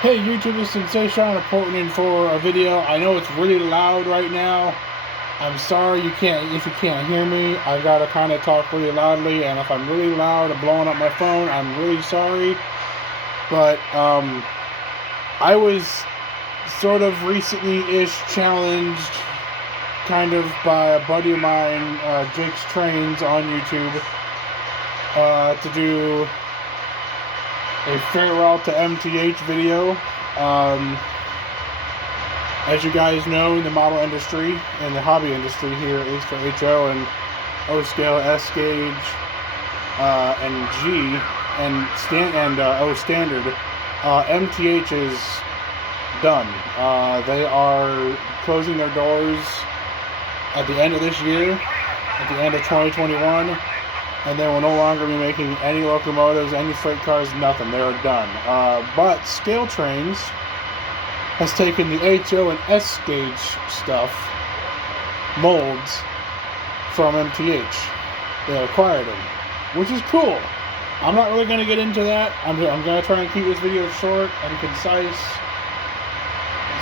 Hey YouTube, this is Sensation reporting in for a video. I know it's really loud right now. I'm sorry if you can't hear me. I gotta kind of talk really loudly, and if I'm really loud and blowing up my phone, I'm really sorry. But I was sort of recently-ish challenged, kind of by a buddy of mine, Jake's Trains on YouTube, to do a farewell to MTH video. As you guys know, in the model industry and the hobby industry here, at least for HO and O scale, S gauge, and G and O standard, MTH is done. They are closing their doors at the end of this year, at the end of 2021. And they will no longer be making any locomotives, any freight cars, nothing. They are done. But Scaletrains has taken the HO and S gauge stuff, molds, from MTH. They acquired them, which is cool. I'm not really going to get into that. I'm going to try and keep this video short and concise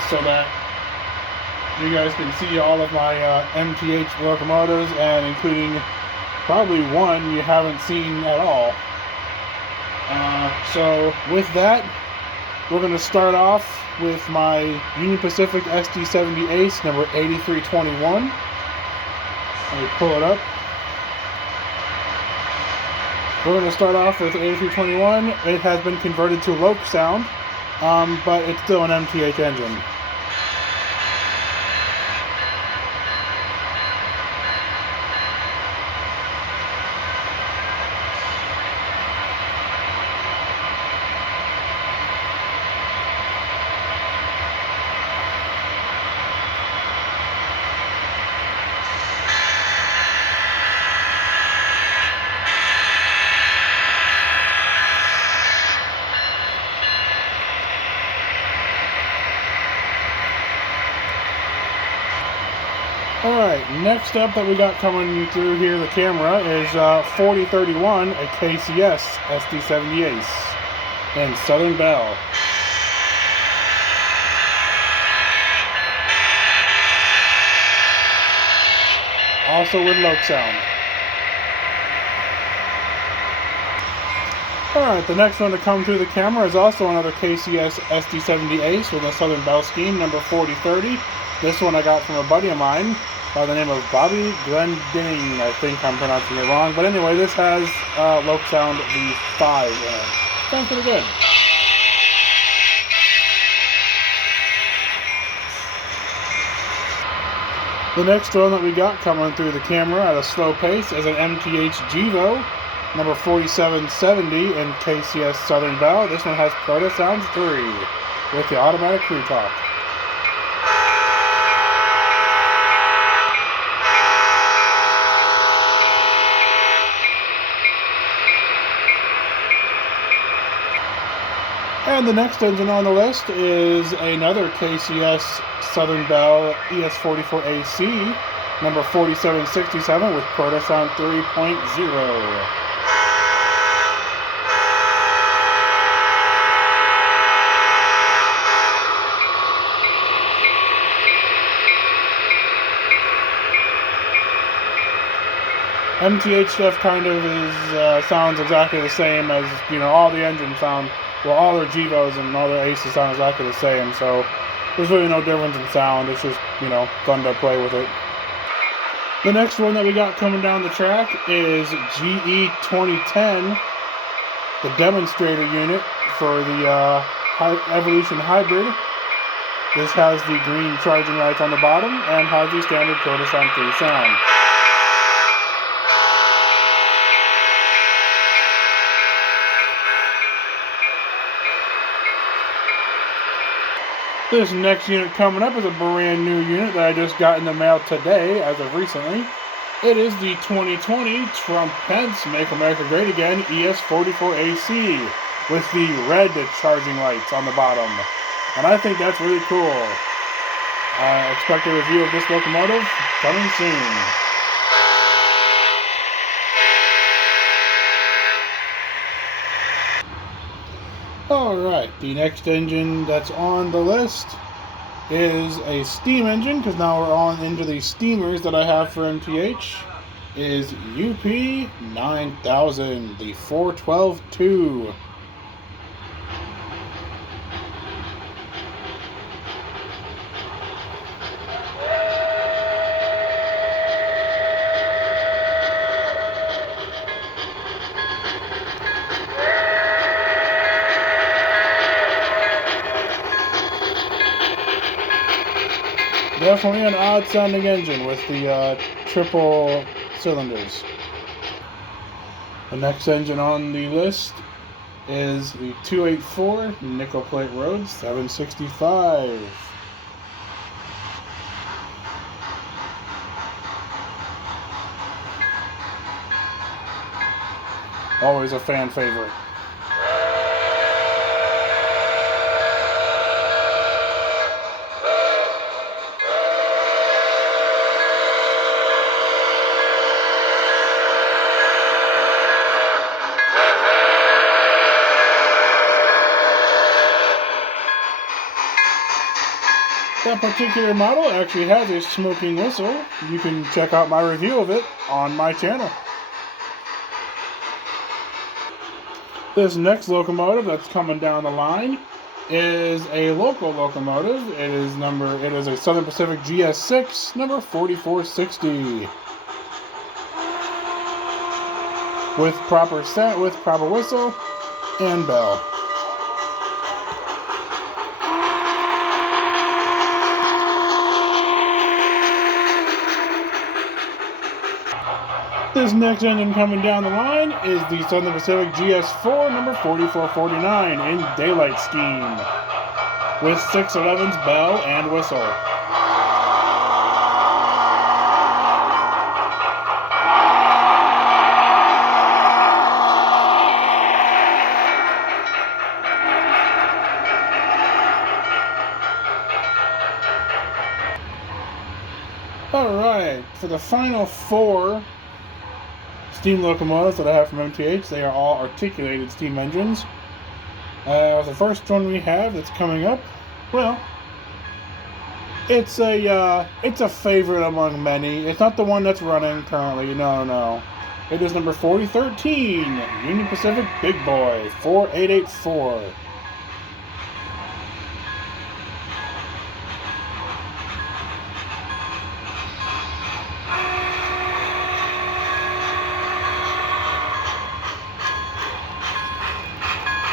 so that you guys can see all of my MTH locomotives, and including probably one you haven't seen at all. So with that, we're going to start off with my Union Pacific SD70 Ace number 8321. Let me pull it up. We're going to start off with 8321. It has been converted to loc sound, but it's still an MTH engine. Alright, next up that we got coming through here, the camera, is 4031, a KCS SD70 Ace in Southern Belle. Also with loc sound. Alright, the next one to come through the camera is also another KCS SD70 Ace with a Southern Belle scheme, number 4030. This one I got from a buddy of mine by the name of Bobby Glendinning. I think I'm pronouncing it wrong. But anyway, this has loc sound V5 in it. Sounds pretty good. The next one that we got coming through the camera at a slow pace is an MTH Gevo, number 4770 in KCS Southern Belle. This one has Proto Sounds 3 with the automatic crew talk. And the next engine on the list is another KCS Southern Belle ES44AC, number 4767 with Proto Sound 3.0. MTH stuff kind of sounds exactly the same as, all the engines sound. Well, all their Gevos and all their Aces sound exactly the same, so there's really no difference in sound. It's just, fun to play with it. The next one that we got coming down the track is GE 2010, the demonstrator unit for the Evolution Hybrid. This has the green charging lights on the bottom and has the standard Proto Sound 3 sound. This next unit coming up is a brand new unit that I just got in the mail today, as of recently. It is the 2020 Trump-Pence Make America Great Again ES44AC with the red charging lights on the bottom. And I think that's really cool. I expect a review of this locomotive coming soon. Alright, the next engine that's on the list is a steam engine, because now we're on into the steamers that I have for MTH, is UP 9000, the 412-2. Definitely an odd sounding engine with the triple cylinders. The next engine on the list is the 284 nickel plate Road 765. Always a fan favorite. That particular model actually has a smoking whistle. You can check out my review of it on my channel. This next locomotive that's coming down the line is a local locomotive. It is a Southern Pacific GS6 number 4460. With proper set, with proper whistle and bell. This next engine coming down the line is the Southern Pacific GS4 number 4449 in daylight scheme with 611's bell and whistle. Alright, for the final four steam locomotives that I have from MTH, they are all articulated steam engines. The first one we have that's coming up, well, it's a favorite among many. It's not the one that's running currently, no. It is number 4013, Union Pacific Big Boy 4884.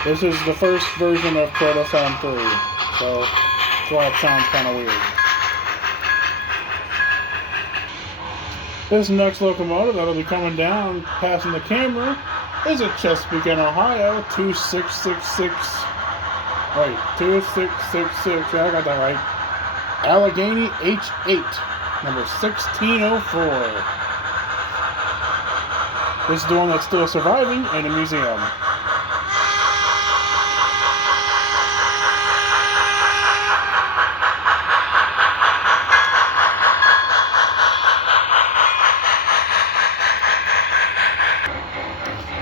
This is the first version of Proto Sound 3, so that's why it sounds kind of weird. This next locomotive that'll be coming down, passing the camera, is a Chesapeake, Ohio 2666. Wait, 2666, yeah, I got that right. Allegheny H8, number 1604. This is the one that's still surviving in a museum.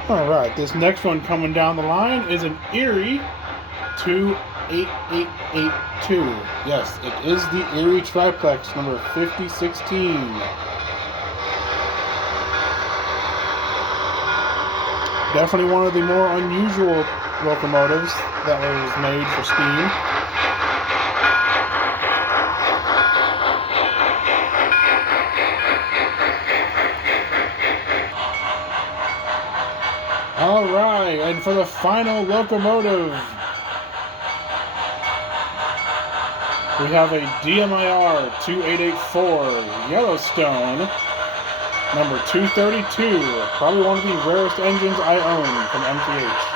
Alright, this next one coming down the line is an Erie 28882. Yes, it is the Erie Triplex, number 5016. Definitely one of the more unusual locomotives that was made for steam. Alright, and for the final locomotive, we have a DMIR 2884 Yellowstone, number 232, probably one of the rarest engines I own from MTH.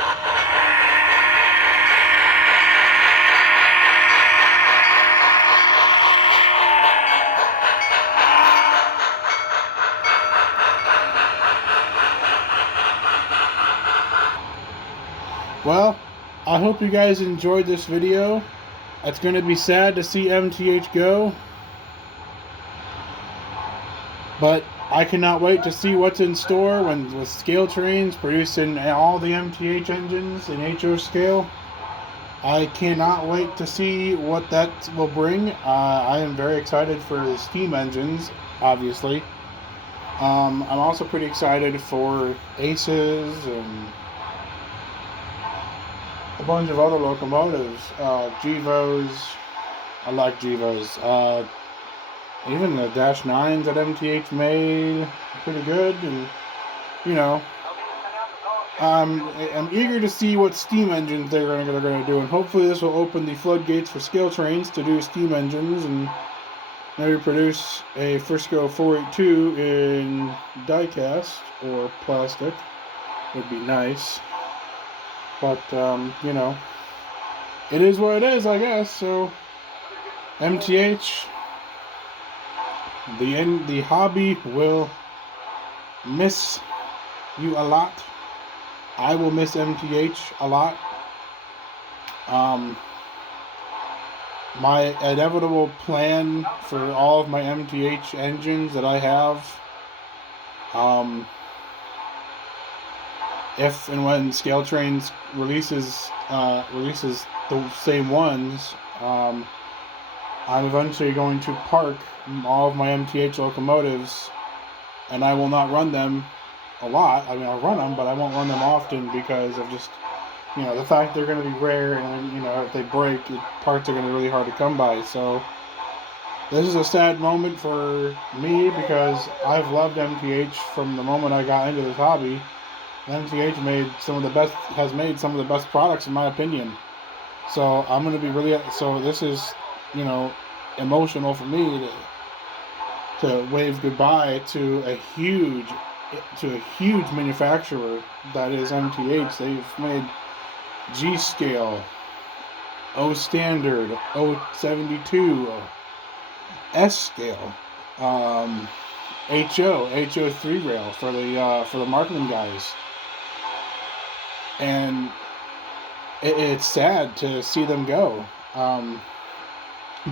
Well, I hope you guys enjoyed this video. It's going to be sad to see MTH go, but I cannot wait to see what's in store with Scaletrains producing all the MTH engines in HO scale. I cannot wait to see what that will bring. I am very excited for the steam engines, obviously. I'm also pretty excited for Aces and a bunch of other locomotives. Gevos. I like Gevos. Even the Dash 9s that MTH made are pretty good. And, you know, I'm eager to see what steam engines they're going to do. And hopefully this will open the floodgates for Scaletrains to do steam engines and maybe produce a Frisco 482 in die-cast or plastic. Would be nice. But, you know, it is what it is, I guess. So, MTH, the hobby will miss you a lot. I will miss MTH a lot. My inevitable plan for all of my MTH engines that I have, if and when Scaletrains releases the same ones, I'm eventually going to park all of my MTH locomotives, and I will not run them a lot. I mean, I'll run them, but I won't run them often because of just, you know, the fact they're going to be rare, and, you know, if they break, parts are going to be really hard to come by. So this is a sad moment for me because I've loved MTH from the moment I got into this hobby. MTH has made some of the best products in my opinion. So I'm going to be really, so this is, you know, emotional for me to wave goodbye to a huge manufacturer that is MTH. They've made G scale, O standard, O72, S scale, HO 3 rail for the marketing guys, and it's sad to see them go.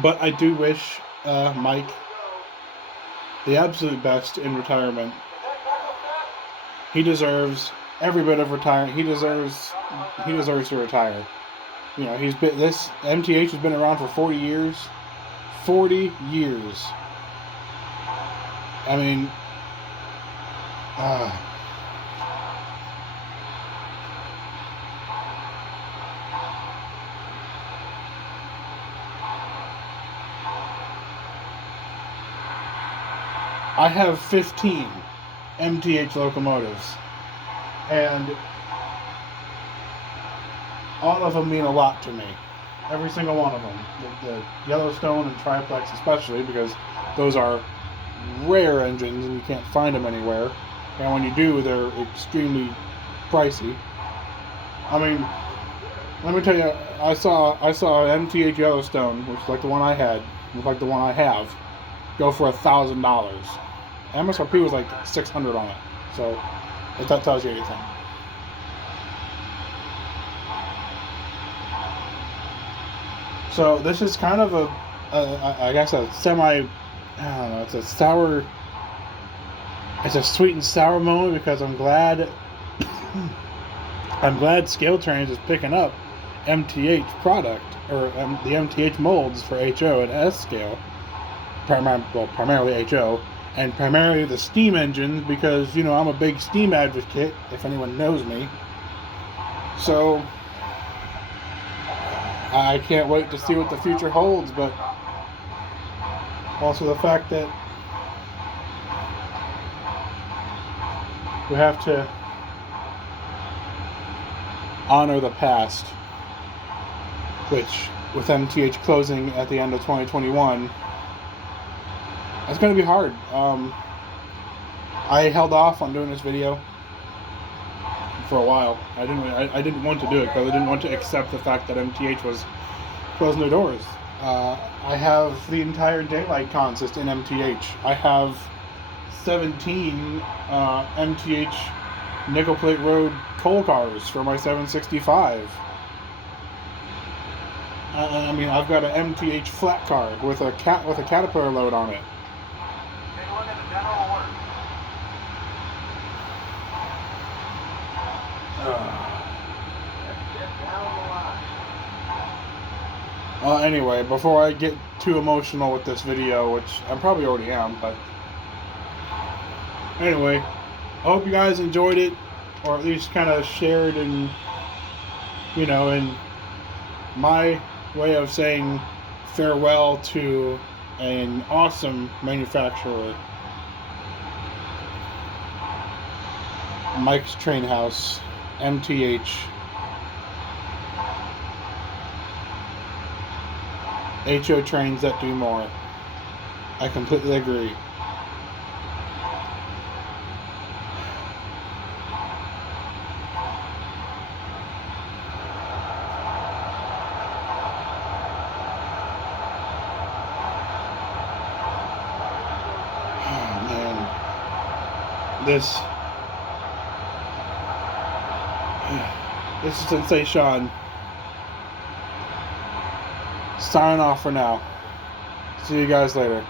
But I do wish Mike the absolute best in retirement. He deserves every bit of retirement. He deserves to retire. You know, this MTH has been around for 40 years. 40 years. I mean, I have 15 MTH locomotives, and all of them mean a lot to me. Every single one of them. The Yellowstone and Triplex especially, because those are rare engines and you can't find them anywhere. And when you do, they're extremely pricey. I mean, let me tell you, I saw an MTH Yellowstone, which is like the one I had, like the one I have, go for $1,000. MSRP was like $600 on it. So, if that tells you anything. So this is kind of I guess a semi, I don't know, it's a sweet and sour moment because I'm glad Scaletrains is picking up MTH product, or the MTH molds for HO and S scale, primarily HO, and primarily the steam engines because, you know, I'm a big steam advocate, if anyone knows me. So I can't wait to see what the future holds, but also the fact that we have to honor the past, which with MTH closing at the end of 2021, it's going to be hard. I held off on doing this video for a while. I didn't want to do it because I didn't want to accept the fact that MTH was closing their doors. I have the entire daylight consist in MTH. I have 17 MTH nickel plate road coal cars for my 765. I mean, I've got an MTH flat car with a Caterpillar load on it. Take a look at the general order. Get down the line. Anyway, before I get too emotional with this video, which I probably already am, but anyway, I hope you guys enjoyed it, or at least kind of shared in, you know, in my way of saying farewell to an awesome manufacturer, Mike's Train House, MTH. HO trains that do more. I completely agree. Oh man, this is Sensei Sean. Signing off for now. See you guys later.